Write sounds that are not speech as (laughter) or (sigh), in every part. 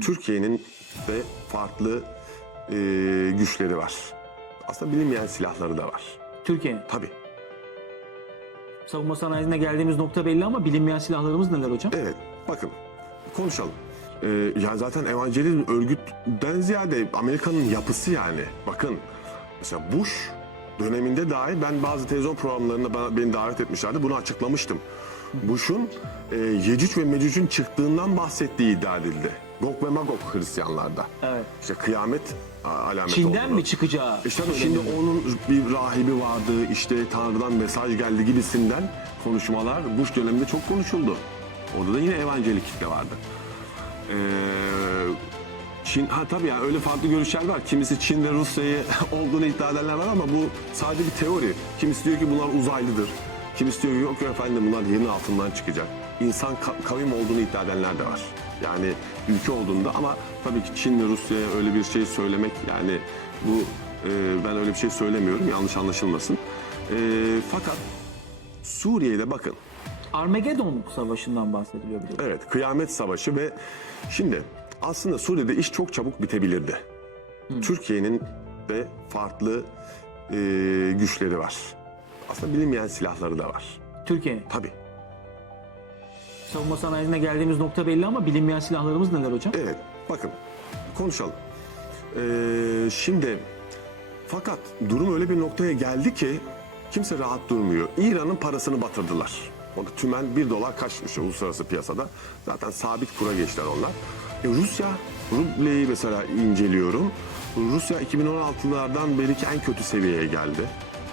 Türkiye'nin de farklı e, güçleri var. Aslında bilinmeyen silahları da var. Türkiye'nin. Tabii. Savunma sanayine geldiğimiz nokta belli ama bilinmeyen silahlarımız neler hocam? Evet. Bakın konuşalım. Ee, ya zaten evangelizm örgütten ziyade Amerika'nın yapısı yani. Bakın mesela Bush döneminde dahi ben bazı televizyon programlarında bana, beni davet etmişlerdi. Bunu açıklamıştım. Bush'un e, Yecüc ve Mecüc'ün çıktığından bahsettiği iddia edildi. Gog ve Magog Hristiyanlarda. Evet. İşte kıyamet alameti Çin'den olduğunu. mi çıkacağı? İşte şimdi onun bir rahibi vardı, işte Tanrı'dan mesaj geldi gibisinden konuşmalar Bush döneminde çok konuşuldu. Orada da yine evangelik kitle vardı. Ee, Çin, ha tabii ya öyle farklı görüşler var. Kimisi Çin ve Rusya'yı (laughs) olduğunu iddia edenler var ama bu sadece bir teori. Kimisi diyor ki bunlar uzaylıdır. Kimisi diyor ki yok efendim bunlar yerin altından çıkacak. İnsan ka- kavim olduğunu iddia edenler de var. Yani ülke olduğunda ama tabii ki Çin ve Rusya'ya öyle bir şey söylemek yani bu e, ben öyle bir şey söylemiyorum yanlış anlaşılmasın. E, fakat Suriye'de bakın Armageddon Savaşı'ndan bahsediliyor de. Evet, kıyamet savaşı ve şimdi aslında Suriye'de iş çok çabuk bitebilirdi. Türkiye'nin de farklı e, güçleri var. Aslında bilinmeyen silahları da var. Türkiye'nin. Tabii. Savunma sanayine geldiğimiz nokta belli ama bilinmeyen silahlarımız neler hocam? Evet, bakın konuşalım. Ee, şimdi fakat durum öyle bir noktaya geldi ki kimse rahat durmuyor. İran'ın parasını batırdılar. O da tümen 1 dolar kaçmış uluslararası piyasada. Zaten sabit kura geçtiler onlar. E, Rusya, rubleyi mesela inceliyorum. Rusya 2016'lardan beri ki en kötü seviyeye geldi.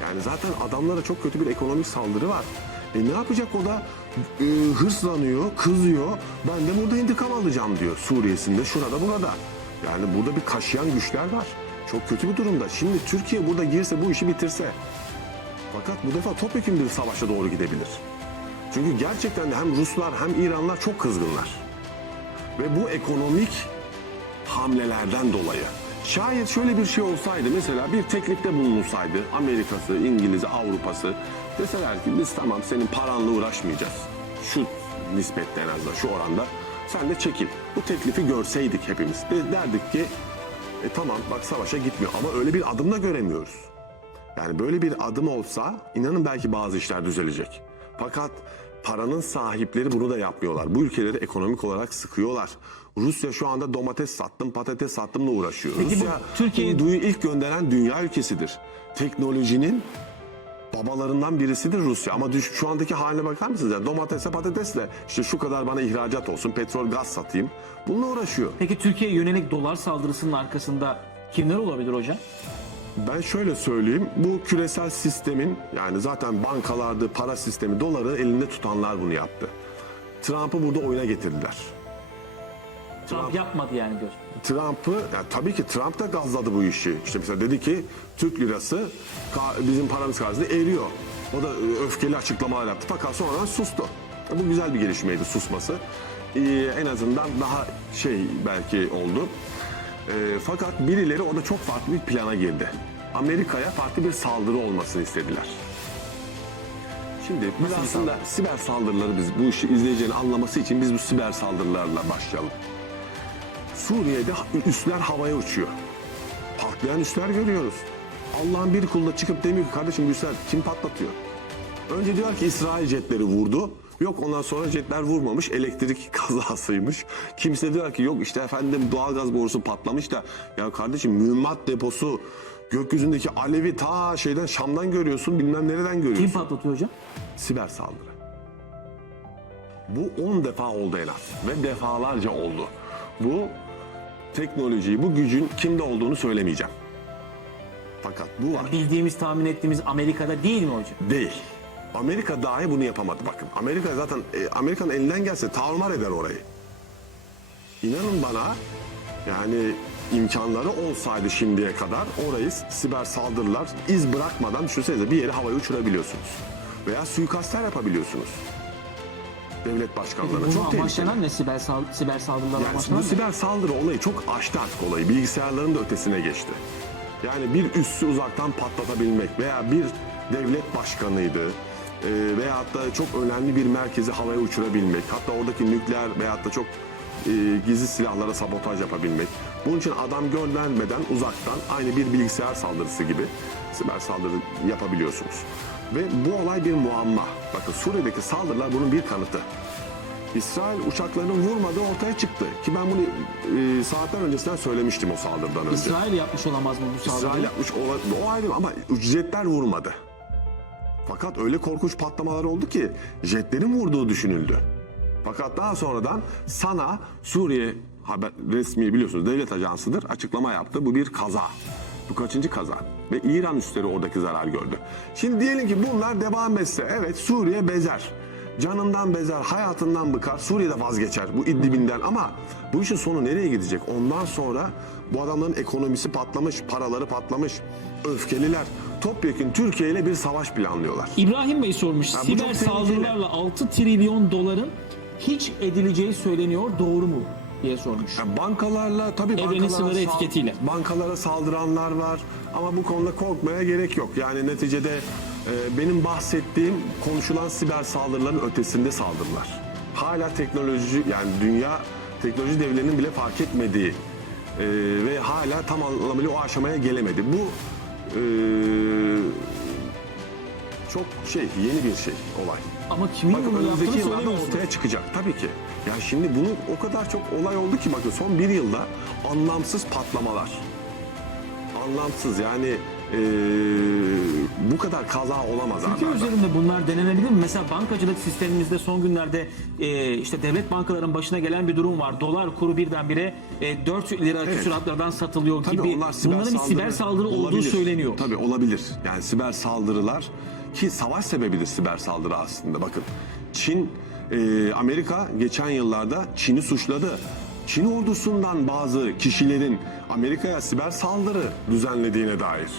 Yani zaten adamlara çok kötü bir ekonomik saldırı var. E ne yapacak o da? E, hırslanıyor, kızıyor. Ben de burada intikam alacağım diyor. Suriye'sinde, şurada, burada. Yani burada bir kaşıyan güçler var. Çok kötü bir durumda. Şimdi Türkiye burada girse bu işi bitirse. Fakat bu defa topyekun bir savaşa doğru gidebilir. Çünkü gerçekten de hem Ruslar hem İranlar çok kızgınlar. Ve bu ekonomik hamlelerden dolayı. Şayet şöyle bir şey olsaydı mesela bir teklifte bulunulsaydı Amerika'sı, İngiliz'i, Avrupa'sı deseler ki biz tamam senin paranla uğraşmayacağız. Şu nispette en azından şu oranda sen de çekil. Bu teklifi görseydik hepimiz de derdik ki e, tamam bak savaşa gitmiyor ama öyle bir adım da göremiyoruz. Yani böyle bir adım olsa inanın belki bazı işler düzelecek. Fakat paranın sahipleri bunu da yapmıyorlar. Bu ülkeleri ekonomik olarak sıkıyorlar. Rusya şu anda domates sattım, patates sattımla uğraşıyor. Peki Rusya Türkiye- uyduyu ilk gönderen dünya ülkesidir. Teknolojinin babalarından birisidir Rusya. Ama düş, şu andaki haline bakar mısınız? Ya? Domatesle patatesle işte şu kadar bana ihracat olsun, petrol gaz satayım. Bununla uğraşıyor. Peki Türkiye'ye yönelik dolar saldırısının arkasında kimler olabilir hocam? Ben şöyle söyleyeyim. Bu küresel sistemin yani zaten bankalardı, para sistemi, doları elinde tutanlar bunu yaptı. Trump'ı burada oyuna getirdiler. Trump yapmadı yani diyor. Trump'ı, yani tabii ki Trump da gazladı bu işi. İşte mesela dedi ki Türk lirası bizim paramız karşısında eriyor. O da e, öfkeli açıklamalar yaptı fakat sonradan sustu. Bu güzel bir gelişmeydi susması. Ee, en azından daha şey belki oldu. Ee, fakat birileri orada çok farklı bir plana girdi. Amerika'ya farklı bir saldırı olmasını istediler. Şimdi biz Nasıl aslında siber saldırıları biz bu işi izleyicinin anlaması için biz bu siber saldırılarla başlayalım. Suriye'de üsler havaya uçuyor. Patlayan üsler görüyoruz. Allah'ın bir kuluna çıkıp demiyor ki kardeşim üsler kim patlatıyor? Önce diyor ki İsrail jetleri vurdu. Yok ondan sonra jetler vurmamış elektrik (laughs) kazasıymış. Kimse diyor ki yok işte efendim doğalgaz borusu patlamış da ya kardeşim mühimmat deposu gökyüzündeki alevi ta şeyden Şam'dan görüyorsun bilmem nereden görüyorsun. Kim patlatıyor hocam? Siber saldırı. Bu 10 defa oldu en az ve defalarca oldu. Bu teknolojiyi, bu gücün kimde olduğunu söylemeyeceğim. Fakat bu var. Bildiğimiz, tahmin ettiğimiz Amerika'da değil mi hocam? Değil. Amerika dahi bunu yapamadı bakın. Amerika zaten e, Amerika'nın elinden gelse tarumar eder orayı. İnanın bana yani imkanları olsaydı şimdiye kadar orayı siber saldırılar iz bırakmadan düşünsenize bir yeri havaya uçurabiliyorsunuz. Veya suikastlar yapabiliyorsunuz. Devlet başkanlarına. Bunu Çok tehlikeli. ne siber, sal siber saldırılar Yani amaçlanan bu siber saldırı olayı çok aştı artık olayı. Bilgisayarların da ötesine geçti. Yani bir üssü uzaktan patlatabilmek veya bir devlet başkanıydı e, veyahut da çok önemli bir merkezi havaya uçurabilmek. Hatta oradaki nükleer veyahut da çok e, gizli silahlara sabotaj yapabilmek. Bunun için adam göndermeden uzaktan aynı bir bilgisayar saldırısı gibi siber saldırı yapabiliyorsunuz. Ve bu olay bir muamma. Bakın Suriye'deki saldırılar bunun bir kanıtı. İsrail uçaklarının vurmadığı ortaya çıktı. Ki ben bunu e, saatler öncesinden söylemiştim o saldırıdan önce. İsrail yapmış olamaz mı bu saldırıyı? İsrail yapmış ola- o ayrı ama jetler vurmadı. Fakat öyle korkunç patlamalar oldu ki jetlerin vurduğu düşünüldü. Fakat daha sonradan sana Suriye haber, resmi biliyorsunuz devlet ajansıdır açıklama yaptı. Bu bir kaza. Bu kaçıncı kaza? Ve İran üsleri oradaki zarar gördü. Şimdi diyelim ki bunlar devam etse evet Suriye bezer. Canından bezer, hayatından bıkar. Suriye'de vazgeçer bu İdlib'inden ama bu işin sonu nereye gidecek? Ondan sonra bu adamların ekonomisi patlamış, paraları patlamış, öfkeliler. Topyekun Türkiye ile bir savaş planlıyorlar. İbrahim Bey sormuş. Ha, Siber saldırılarla 6 trilyon doların hiç edileceği söyleniyor. Doğru mu? Diye sormuş. Ya bankalarla tabii Evreni bankalara sınırı etiketiyle. Bankalara saldıranlar var ama bu konuda korkmaya gerek yok. Yani neticede e, benim bahsettiğim konuşulan siber saldırıların ötesinde saldırılar. Hala teknoloji yani dünya teknoloji devlerinin bile fark etmediği e, ve hala tam anlamıyla o aşamaya gelemedi. Bu e, çok şey yeni bir şey olay. Ama kimin Bakın bunu önümüzdeki yaptığını yıllarda söylemiyorsunuz. Ortaya çıkacak tabii ki. Ya şimdi bunu o kadar çok olay oldu ki bakın son bir yılda anlamsız patlamalar. Anlamsız yani eee, bu kadar kaza olamaz Türkiye üzerinde bunlar denenebilir mi? Mesela bankacılık sistemimizde son günlerde e, işte devlet bankaların başına gelen bir durum var. Dolar kuru birdenbire e, 4 lira Evet. küsuratlardan satılıyor Tabii gibi. onlar siber Bunların bir siber saldırı olduğu olabilir. söyleniyor. Tabii olabilir. Yani siber saldırılar ki savaş sebebidir siber saldırı aslında. Bakın Çin, e, Amerika geçen yıllarda Çin'i suçladı. Çin ordusundan bazı kişilerin Amerika'ya siber saldırı düzenlediğine dair.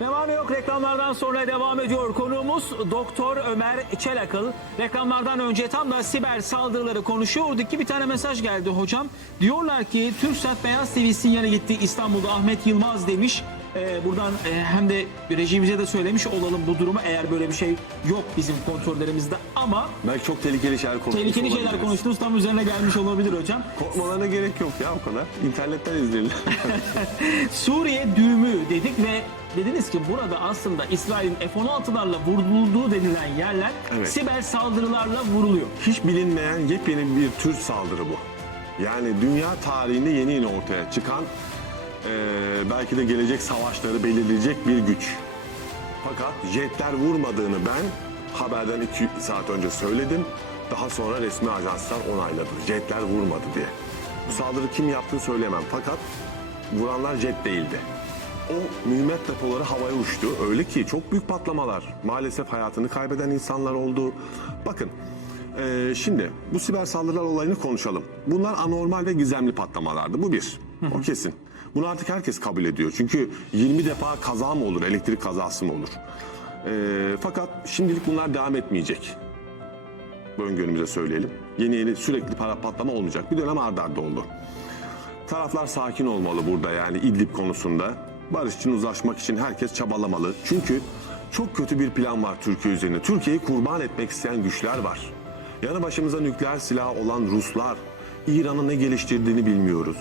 Devam yok reklamlardan sonra devam ediyor. Konuğumuz Doktor Ömer Çelakıl. Reklamlardan önce tam da siber saldırıları konuşuyorduk ki bir tane mesaj geldi hocam. Diyorlar ki Türksat Beyaz TV sinyali gitti İstanbul'da Ahmet Yılmaz demiş. Ee, buradan e, hem de rejimize de söylemiş olalım bu durumu eğer böyle bir şey yok bizim kontrollerimizde ama Belki çok tehlikeli şeyler konuşmuş tehlikeli şeyler olabiliriz. konuştuğunuz tam üzerine gelmiş olabilir hocam. Korkmalarına gerek yok ya o kadar. İnternetten izleyelim. (laughs) Suriye düğümü dedik ve dediniz ki burada aslında İsrail'in F-16'larla vurulduğu denilen yerler Evet. siber saldırılarla vuruluyor. Hiç bilinmeyen yepyeni bir tür saldırı bu. Yani dünya tarihinde yeni yeni ortaya çıkan belki de gelecek savaşları belirleyecek bir güç. Fakat jetler vurmadığını ben haberden iki saat önce söyledim. Daha sonra resmi ajanslar onayladı. Jetler vurmadı diye. Bu saldırı kim yaptığını söyleyemem. Fakat vuranlar jet değildi. O mühimmet depoları havaya uçtu. Öyle ki çok büyük patlamalar. Maalesef hayatını kaybeden insanlar oldu. Bakın eee, şimdi bu siber saldırılar olayını konuşalım. Bunlar anormal ve gizemli patlamalardı. Bu bir. O kesin. Bunu artık herkes kabul ediyor. Çünkü 20 defa kaza mı olur, elektrik kazası mı olur? Eee, fakat şimdilik bunlar devam etmeyecek. Bu öngörümüze söyleyelim. Yeni yeni sürekli para patlama olmayacak. Bir dönem ardarda arda oldu. Taraflar sakin olmalı burada yani İdlib konusunda. Barış için uzlaşmak için herkes çabalamalı. Çünkü çok kötü bir plan var Türkiye üzerinde. Türkiye'yi kurban etmek isteyen güçler var. Yanı başımıza nükleer silah olan Ruslar. İran'ın ne geliştirdiğini bilmiyoruz.